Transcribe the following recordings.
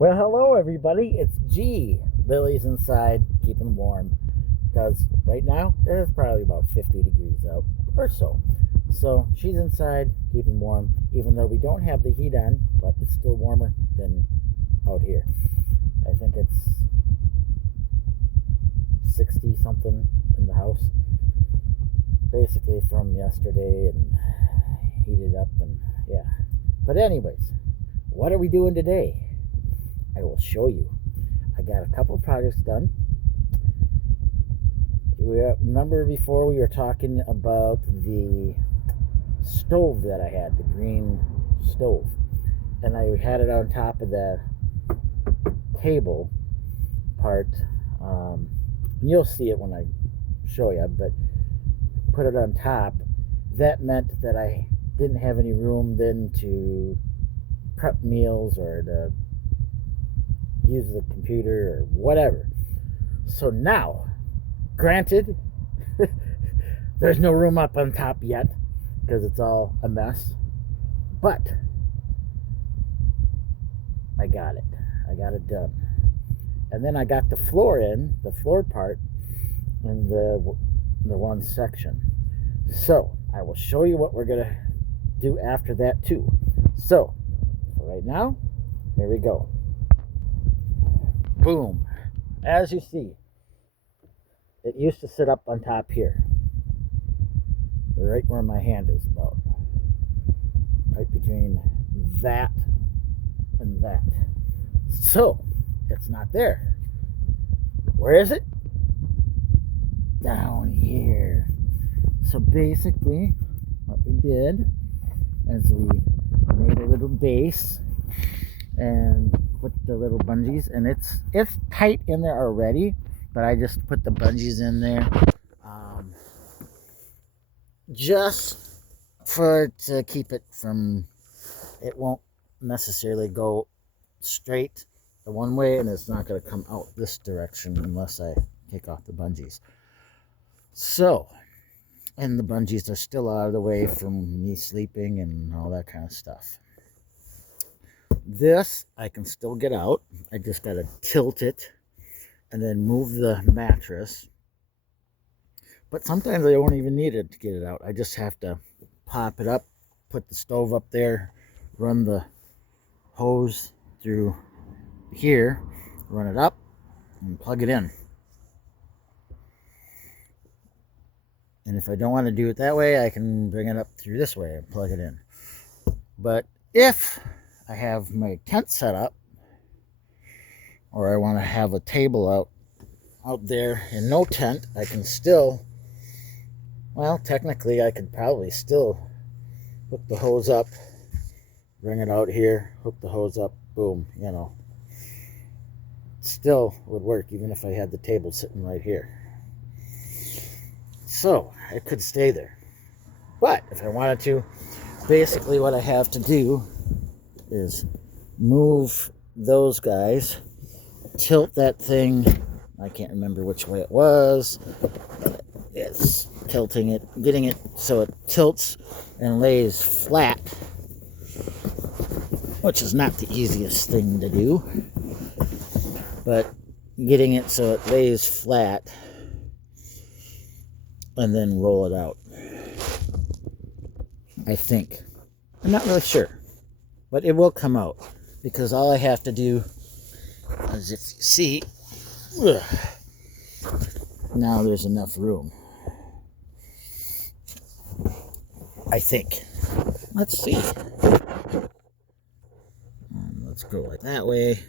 Well, hello everybody. It's G. Lily's inside keeping warm because right now it is probably about 50 degrees out or so. So she's inside keeping warm, even though we don't have the heat on, but it's still warmer than out here. I think it's 60 something in the house, basically from yesterday, and heated up, and yeah. But anyways, what are we doing today? I will show you. I got a couple projects done. Remember before we were talking about the stove that I had, the green stove, and I had it on top of the table part. You'll see it when I show you, but put it on top. That meant that I didn't have any room then to prep meals or to use the computer or whatever. So now, granted, there's no room up on top yet because it's all a mess, but I got it. I got it done. And then I got the floor part in the one section. So I will show you what we're gonna do after that too. So right now, here we go. Boom. As you see, it used to sit up on top here, right where my hand is about, right between that and that. So it's not there. Where is it? Down here. So basically what we did is we made a little base and put the little bungees, and it's tight in there already, but I just put the bungees in there just to keep it from, it won't necessarily go straight the one way, and it's not going to come out this direction unless I take off the bungees. So, and the bungees are still out of the way from me sleeping and all that kind of stuff. This I can still get out. I just got to tilt it and then move the mattress. But sometimes I don't even need it to get it out. I just have to pop it up, put the stove up there, run the hose through here, run it up, and plug it in. And if I don't want to do it that way, I can bring it up through this way and plug it in. But if I have my tent set up, or I want to have a table out there in no tent, I can still, well, technically I could probably still hook the hose up, bring it out here, hook the hose up, boom, still would work even if I had the table sitting right here. So it could stay there. But if I wanted to, basically what I have to do is move those guys, tilt that thing. I can't remember which way it was. It's tilting it, getting it so it tilts and lays flat, which is not the easiest thing to do, but getting it so it lays flat and then roll it out. I think. I'm not really sure, but it will come out because all I have to do is, if you see, now there's enough room. I think. Let's see. Let's go like that way.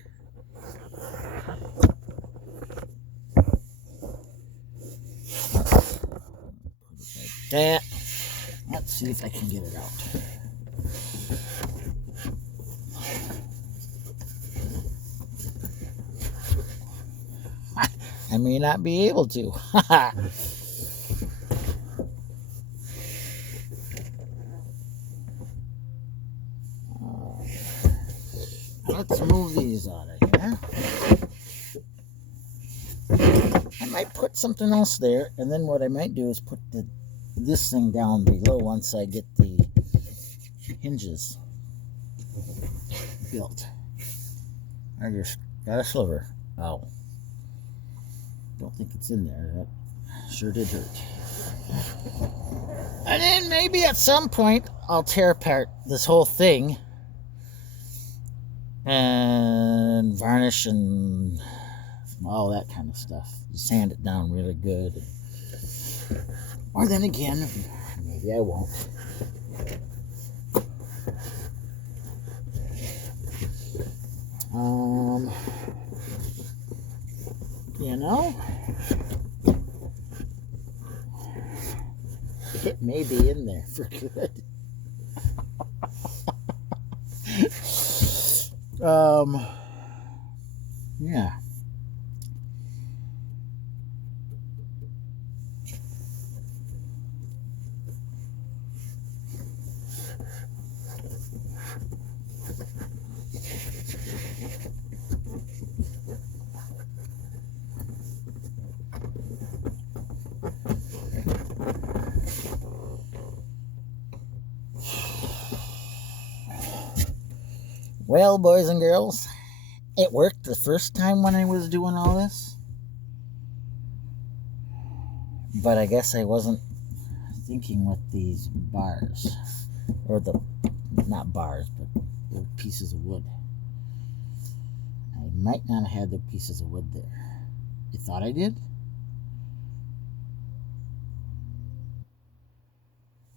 Like that. Let's see if I can get it out. I may not be able to. Let's move these out of here. I might put something else there, and then what I might do is put this thing down below once I get the hinges built. I just got a sliver. Oh. Don't think it's in there. That sure did hurt. And then maybe at some point I'll tear apart this whole thing and varnish and all that kind of stuff. Sand it down really good. Or then again, maybe I won't. You know, it may be in there for good. Yeah. Well, boys and girls, it worked the first time when I was doing all this. But I guess I wasn't thinking with these bars. Or not bars, but the pieces of wood. I might not have had the pieces of wood there. You thought I did?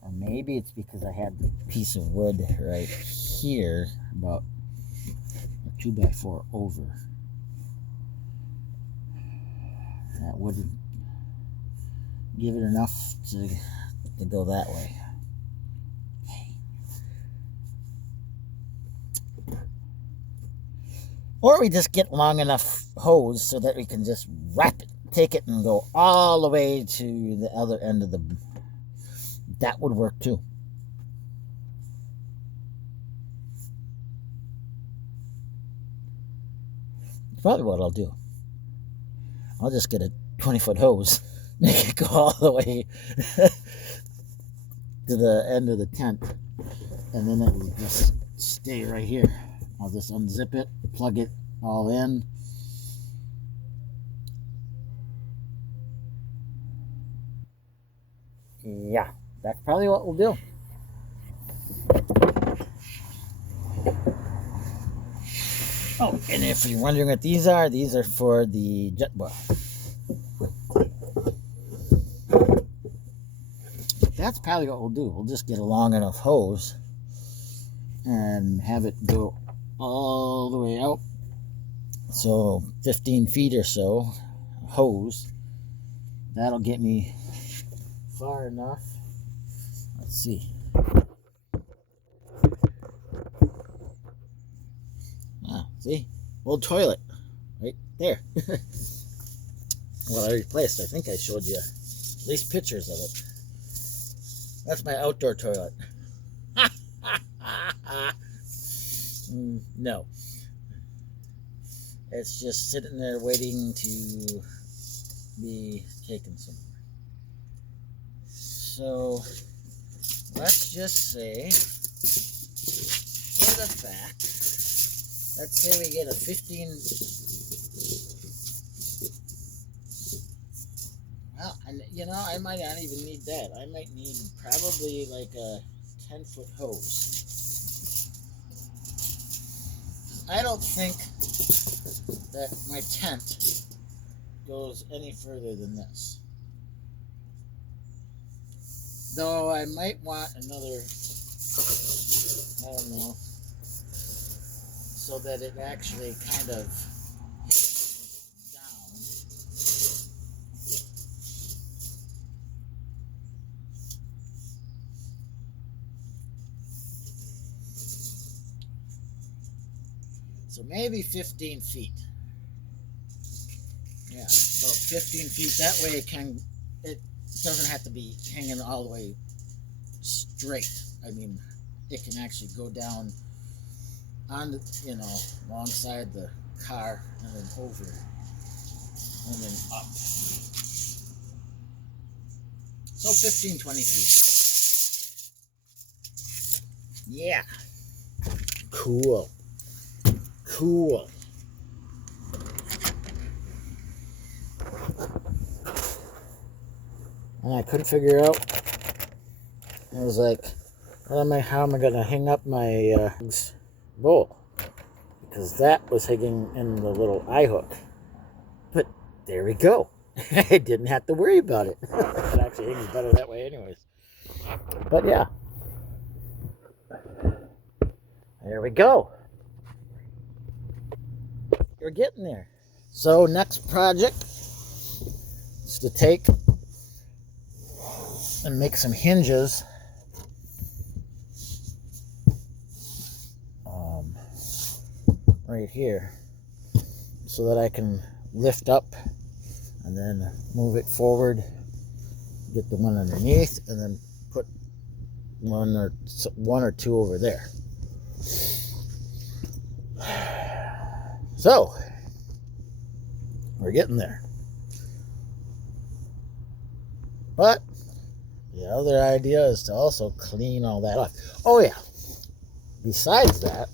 Or maybe it's because I had the piece of wood right here, about a 2x4 over. That wouldn't give it enough to go that way. Or we just get long enough hose so that we can just wrap it, take it, and go all the way to the other end of the... That would work too. Probably what I'll do. I'll just get a 20-foot hose, make it go all the way to the end of the tent, and then it will just stay right here. I'll just unzip it, plug it all in. Yeah, that's probably what we'll do. Oh, and if you're wondering what these are for the jet bar. That's probably what we'll do. We'll just get a long enough hose and have it go all the way out. So 15 feet or so hose. That'll get me far enough. Let's see. See? Old toilet. Right there. What I replaced. I think I showed you at least pictures of it. That's my outdoor toilet. No. It's just sitting there waiting to be taken somewhere. So, let's just say, for the fact, let's say we get a 15, well, you know, I might not even need that. I might need probably like a 10-foot hose. I don't think that my tent goes any further than this. Though I might want another, I don't know, so that it actually kind of down. So maybe 15 feet. Yeah, about 15 feet. That way it doesn't have to be hanging all the way straight. I mean, it can actually go down on the, you know, alongside the car and then over and then up. So 15, 20 feet. Yeah. Cool. Cool. and I couldn't figure out. I was like, how am I going to hang up my bowl? Because that was hanging in the little eye hook. But there we go. I didn't have to worry about it. It actually hangs better that way anyways. But yeah. There we go. You're getting there. So next project is to take and make some hinges right here so that I can lift up and then move it forward, get the one underneath, and then put one or two over there. So we're getting there. But the other idea is to also clean all that off. Oh yeah, besides that,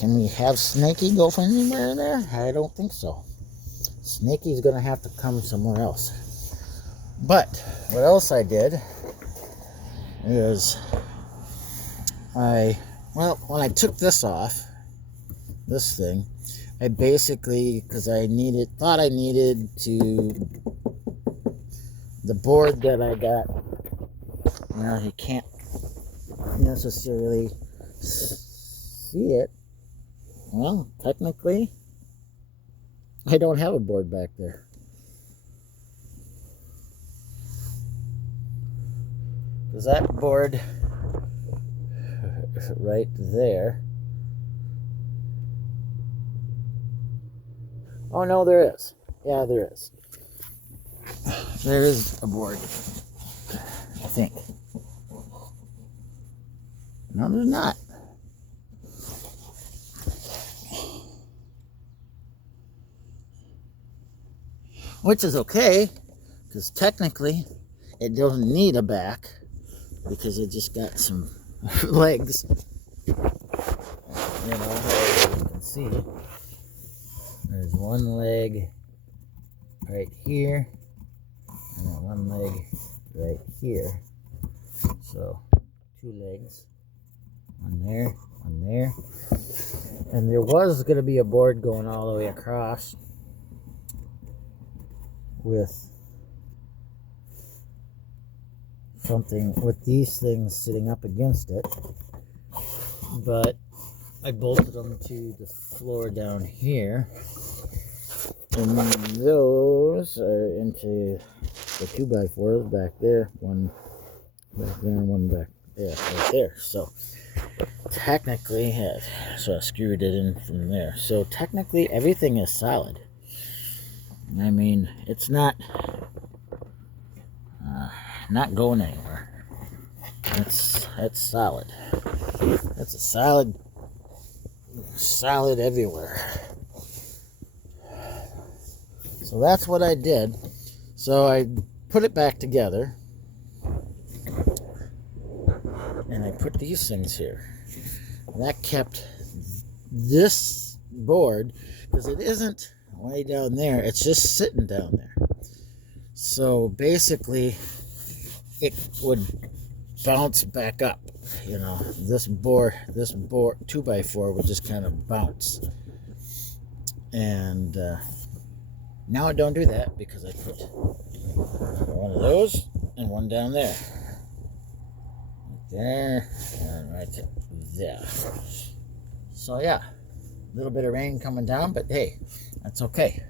can we have Snaky go from anywhere there? I don't think so. Snaky's gonna have to come somewhere else. But what else I did is when I took this off, this thing, I basically, because thought I needed the board that I got, you can't necessarily see it. Well, technically, I don't have a board back there. Because that board right there. Oh no, there is. Yeah, there is. There is a board, I think. No, there's not. Which is okay, because technically it doesn't need a back, because it just got some legs. You can see there's one leg right here, and then one leg right here. So 2 legs, one there, and there was going to be a board going all the way across with something with these things sitting up against it, but I bolted them to the floor down here, and those are into the 2x4s back there, one back there and one back there, right there. So technically, so I screwed it in from there. So technically everything is solid. I mean, it's not going anywhere. It's solid. It's a solid everywhere. So that's what I did. So I put it back together, and I put these things here. And that kept this board, because it isn't way down there, it's just sitting down there. So basically it would bounce back up, this board 2x4 would just kind of bounce. And now I don't do that, because I put one of those and one down there, right there, and right there. So yeah, a little bit of rain coming down, but hey, that's okay.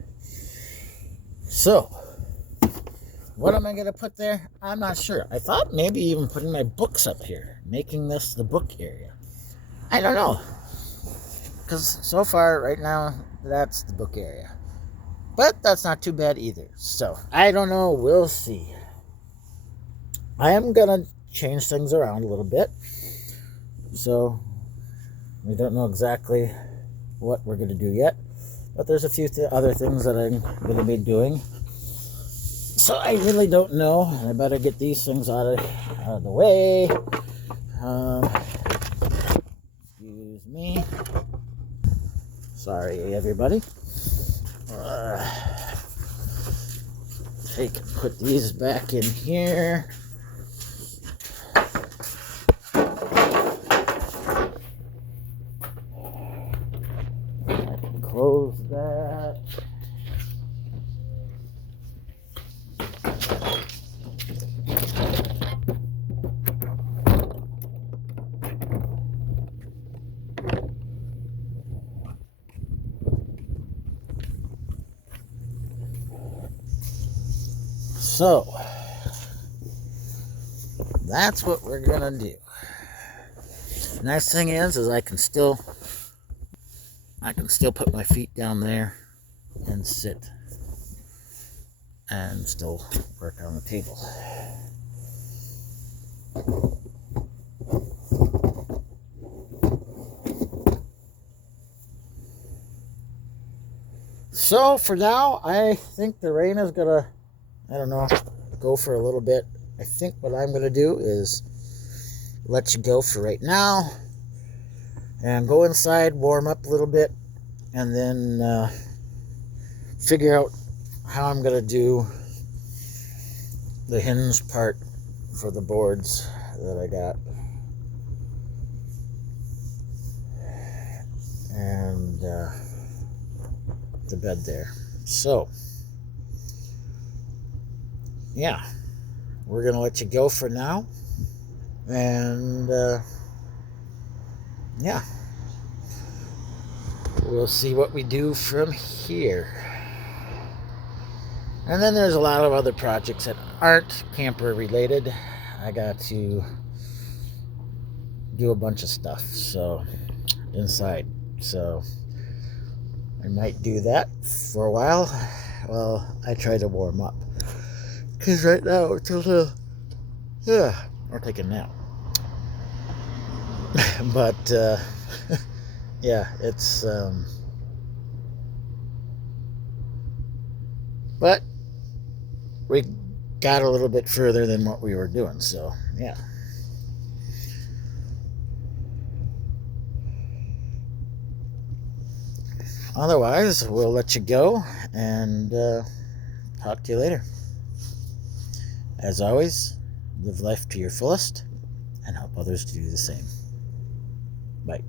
So what am I going to put there? I'm not sure. I thought maybe even putting my books up here, making this the book area. I don't know, because so far right now that's the book area, but that's not too bad either. So I don't know, we'll see. I am gonna change things around a little bit, so we don't know exactly what we're gonna do yet, but there's a few other things that I'm gonna be doing. So I really don't know. I better get these things out of the way. Excuse Excuse me. Sorry, everybody. Put these back in here. Close that. So that's what we're gonna do. Nice thing is I can still put my feet down there and sit and still work on the table. So for now, I think the rain is gonna, I don't know, go for a little bit. I think what I'm gonna do is let you go for right now and go inside, warm up a little bit, and then figure out how I'm gonna do the hinge part for the boards that I got. And the bed there. So yeah, we're gonna let you go for now, and yeah, we'll see what we do from here. And then there's a lot of other projects that aren't camper related. I got to do a bunch of stuff so inside, so I might do that for a while while I try to warm up, because right now it's a little, or take a nap. But yeah, it's but we got a little bit further than what we were doing, so yeah. Otherwise, we'll let you go and talk to you later. As always, live life to your fullest and help others to do the same. Bye.